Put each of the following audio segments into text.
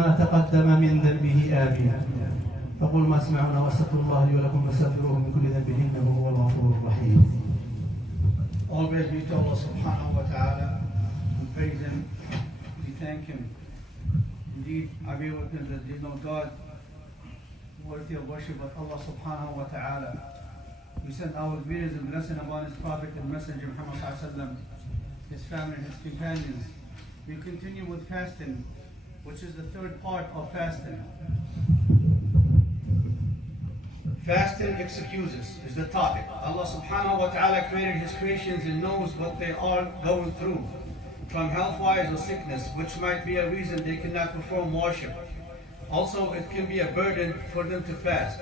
ما تقدم من ذنبه آمين. فقل ما تسمعون واستغفر الله لي ولكم فاستغفروه من كل ذنب إنه هو الغفور الرحيم. All praise be to Allah subhanahu wa ta'ala. We praise Him, we thank Him. Indeed, I bear witness that there is no God worthy of worship but Allah subhanahu wa ta'ala. We send our greetings and blessing upon His Prophet and Messenger Muhammad sallallahu alaihi wasallam, his family and his companions. We continue with fasting, which is the third part of fasting. Fasting excuses is the topic. Allah subhanahu wa ta'ala created His creations and knows what they are going through, from health-wise or sickness, which might be a reason they cannot perform worship. Also, it can be a burden for them to fast.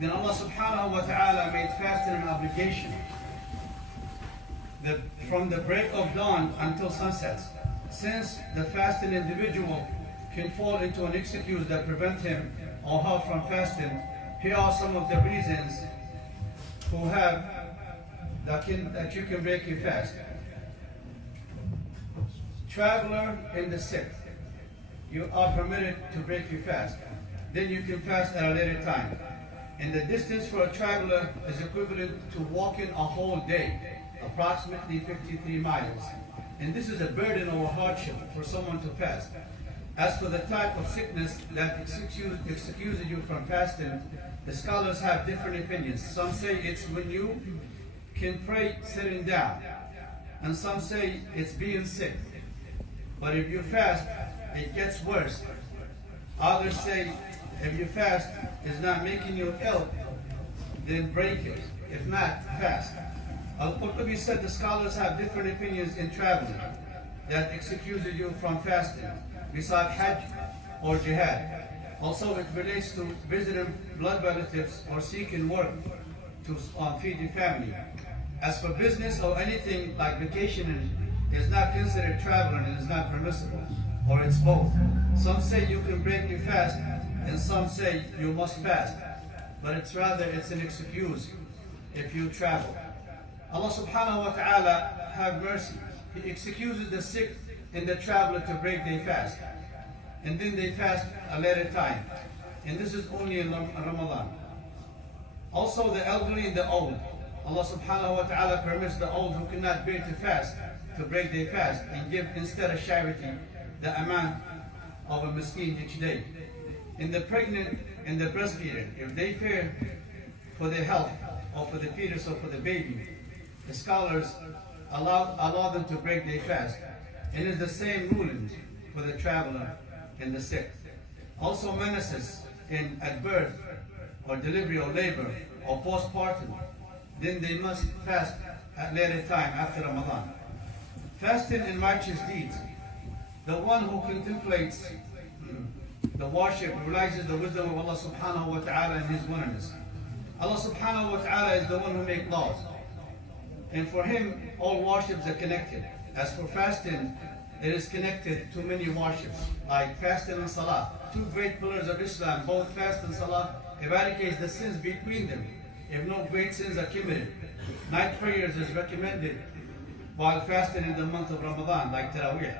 Then Allah subhanahu wa ta'ala made fasting an obligation. From the break of dawn until sunset. Since the fasting individual can fall into an excuse that prevent him or her from fasting, here are some of the reasons that you can break your fast. Traveler and the sick, you are permitted to break your fast. Then you can fast at a later time. And the distance for a traveler is equivalent to walking a whole day, approximately 53 miles. And this is a burden or a hardship for someone to fast. As for the type of sickness that excuses you from fasting, the scholars have different opinions. Some say it's when you can pray sitting down, and some say it's being sick. But if you fast, it gets worse. Others say if you fast is not making you ill, then break it. If not, fast. Al-Qadri said the scholars have different opinions in traveling that excuses you from fasting, besides Hajj or Jihad. Also, it relates to visiting blood relatives or seeking work to feed your family. As for business or anything like vacationing, is not considered traveling and is not permissible, or it's both. Some say you can break your fast, and some say you must fast. But it's an excuse if you travel. Allah subhanahu wa ta'ala have mercy. He excuses the sick and the traveler to break their fast. And then they fast a later time. And this is only in Ramadan. Also the elderly and the old. Allah subhanahu wa ta'ala permits the old who cannot bear to fast to break their fast and give instead of charity the amount of a miskin each day. In the pregnant and the breastfeeder, if they fear for their health or for the fetus or for the baby, the scholars allow them to break their fast. And it's the same rulings for the traveler and the sick. Also menaces at birth or delivery or labor or postpartum, then they must fast at later time after Ramadan. Fasting and righteous deeds. The one who contemplates the worship realizes the wisdom of Allah subhanahu wa ta'ala and His oneness. Allah subhanahu wa ta'ala is the one who makes laws. And for Him, all worships are connected. As for fasting, it is connected to many worships, like fasting and salah. Two great pillars of Islam, both fast and salah, eradicates the sins between them if no great sins are committed. Night prayers is recommended while fasting in the month of Ramadan, like Taraweeh.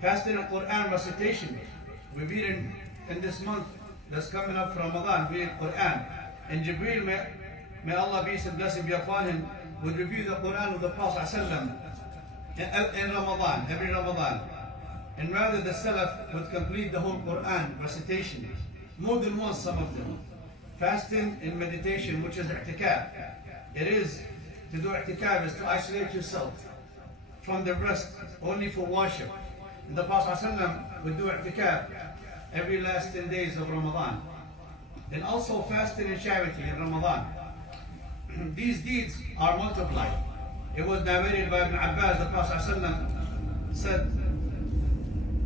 Fasting and Quran recitation. We read in this month that's coming up for Ramadan, we read Quran. And Jibreel, may Allah peace and blessing be upon him, would review the Quran with the Prophet ﷺ in Ramadan, every Ramadan. And rather the Salaf would complete the whole Quran recitation, more than once some of them. Fasting and meditation, which is i'tikaf. It is, to do i'tikaf is to isolate yourself from the rest, only for worship. And the Prophet ﷺ would do i'tikaf every last 10 days of Ramadan. And also fasting and charity in Ramadan. These deeds are multiplied. It was narrated by Ibn Abbas, the Prophet ﷺ said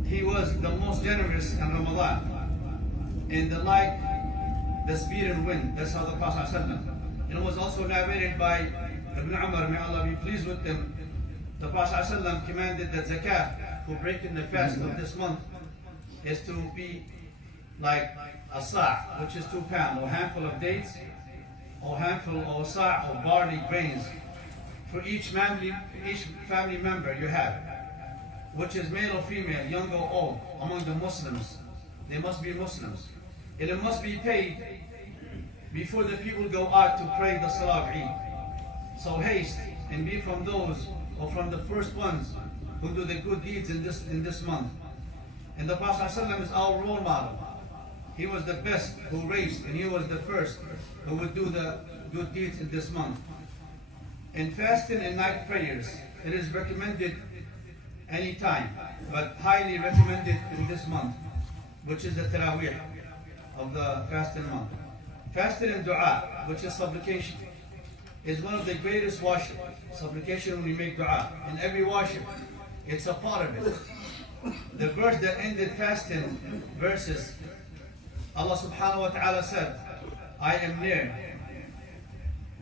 he was the most generous in Ramadan. And the like, the speed and wind, that's how the Prophet ﷺ. And it was also narrated by Ibn Umar, may Allah be pleased with him. The Prophet ﷺ commanded that zakat for breaking the fast of this month is to be like a sa', which is 2 pounds, or a handful of dates, or a handful or a sa' of barley grains for each family member you have, which is male or female, young or old, among the Muslims. They must be Muslims. And it must be paid before the people go out to pray the Salah of Eid. So haste and be from those, or from the first ones who do the good deeds in this month. And the Prophet ﷺ is our role model. He was the best who raised, and he was the first who would do the good deeds in this month. In fasting and night prayers, it is recommended anytime, but highly recommended in this month, which is the Taraweeh of the fasting month. Fasting and dua, which is supplication, is one of the greatest worship. Supplication when we make dua. In every worship, it's a part of it. The verse that ended fasting verses, Allah subhanahu wa ta'ala said, I am near.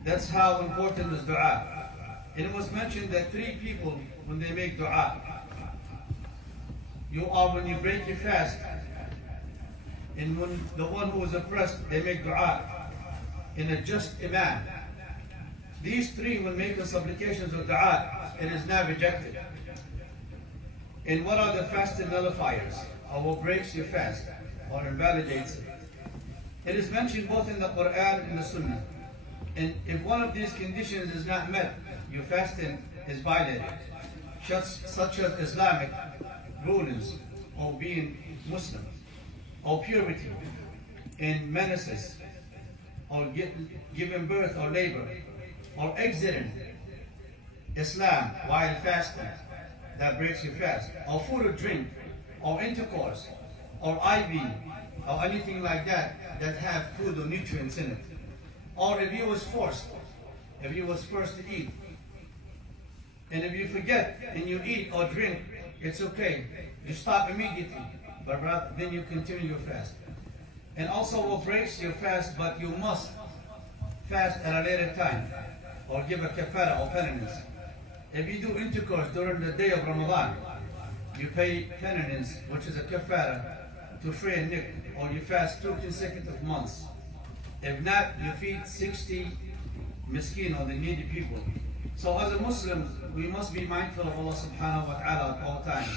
That's how important is dua. And it was mentioned that 3 people, when they make dua, you are when you break your fast, and when the one who is oppressed, they make dua, in a just imam. These 3, when making supplications of dua, it is not rejected. And what are the fasting nullifiers, or what breaks your fast, or invalidates it? It is mentioned both in the Quran and the Sunnah. And if one of these conditions is not met, your fasting is violated, such as Islamic rulings, or being Muslim, or purity in menaces, or giving birth or labor, or exiting Islam while fasting, that breaks your fast, or food or drink, or intercourse, or IV, or anything like that that have food or nutrients in it. Or if you was forced to eat, and if you forget and you eat or drink, it's okay. You stop immediately, but then you continue your fast. And also what breaks your fast, but you must fast at a later time, or give a kafara or penitence. If you do intercourse during the day of Ramadan, you pay penitence, which is a kafara, to free a nick, or you fast 2 consecutive months. If not, you feed 60 miskin, or the needy people. So as a Muslim, we must be mindful of Allah subhanahu wa ta'ala at all times.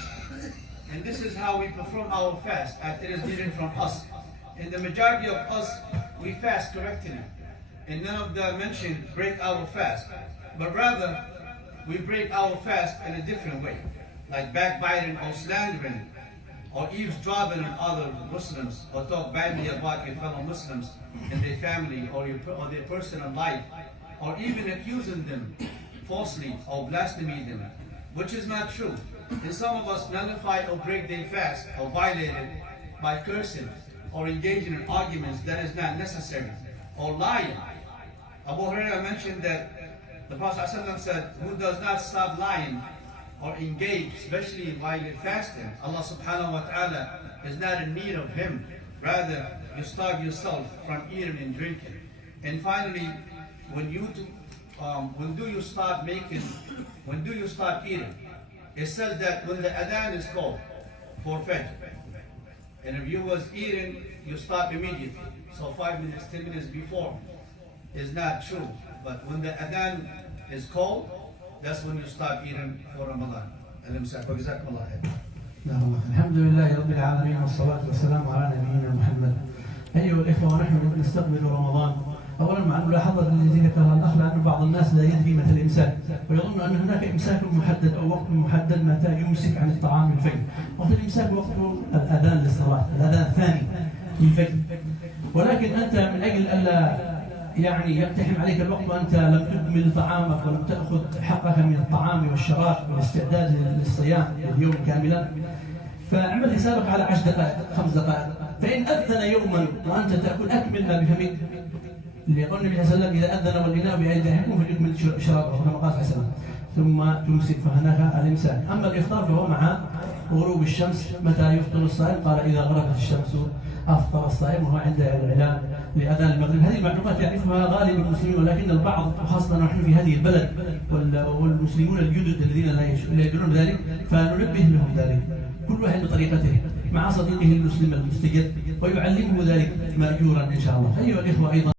And this is how we perform our fast, as it is needed from us. And the majority of us, we fast correctly. And none of the mentioned break our fast. But rather, we break our fast in a different way. Like backbiting or slandering, or eavesdropping on other Muslims, or talk badly about your fellow Muslims and their family, or their personal life, or even accusing them falsely or blaspheming them, which is not true. And some of us nullify or break their fast or violate it by cursing or engaging in arguments that is not necessary, or lying. Abu Hurairah mentioned that the Prophet ﷺ said, who does not stop lying or engage, especially while you're fasting, Allah subhanahu wa ta'ala is not in need of him. Rather, you starve yourself from eating and drinking. And finally, when do you start eating? It says that when the adhan is called for Fajr, and if you was eating, you stop immediately. So 5 minutes, 10 minutes before is not true. But when the adhan is called, that's when you start eating for Ramadan. وجزاكم الله خير. الحمد لله رب العالمين والصلاة والسلام على نبينا محمد. أيها الإخوة، ونحن نستقبل رمضان. أولا مع الملاحظة التي ذكرها الأخ، لأن بعض الناس لا يدري متى الإمساك، ويظن أن هناك إمساك محدد أو وقت محدد متى يمسك عن الطعام الفجر. وقت الإمساك وقت الأذان للصلاة، الأذان الثاني للفجر. ولكن أنت من أجل ألا يقتحم عليك الوقت وأنت لم تكمل طعامك ولم تأخذ حقك من الطعام والشراب والاستعداد للصيام اليوم كاملا، فاعمل حسابك على 10 دقائق 5 دقائق. فإن أذن يوما وأنت تأكل أكمل ما بفمك، ليقول النبي صلى الله عليه وسلم إذا أذن والإناء بأيديكم فليكمل شرابه كما قال حسنا، ثم تمسك، فهناك الإمساك. أما الإفطار فهو مع غروب الشمس. متى يفطر الصائم؟ قال إذا غربت الشمس أفطر الصائم، وهو عند الإعلان لأذان المغرب. هذه المعلومات يعرفها غالب المسلمين، ولكن البعض، وخاصة نحن في هذه البلد والمسلمون الجدد الذين لا يدرون ذلك، فننبه لهم ذلك، كل واحد بطريقته مع صديقه المسلم المستجد، ويعلمه ذلك مأجورا إن شاء الله. أيها الإخوة أيضا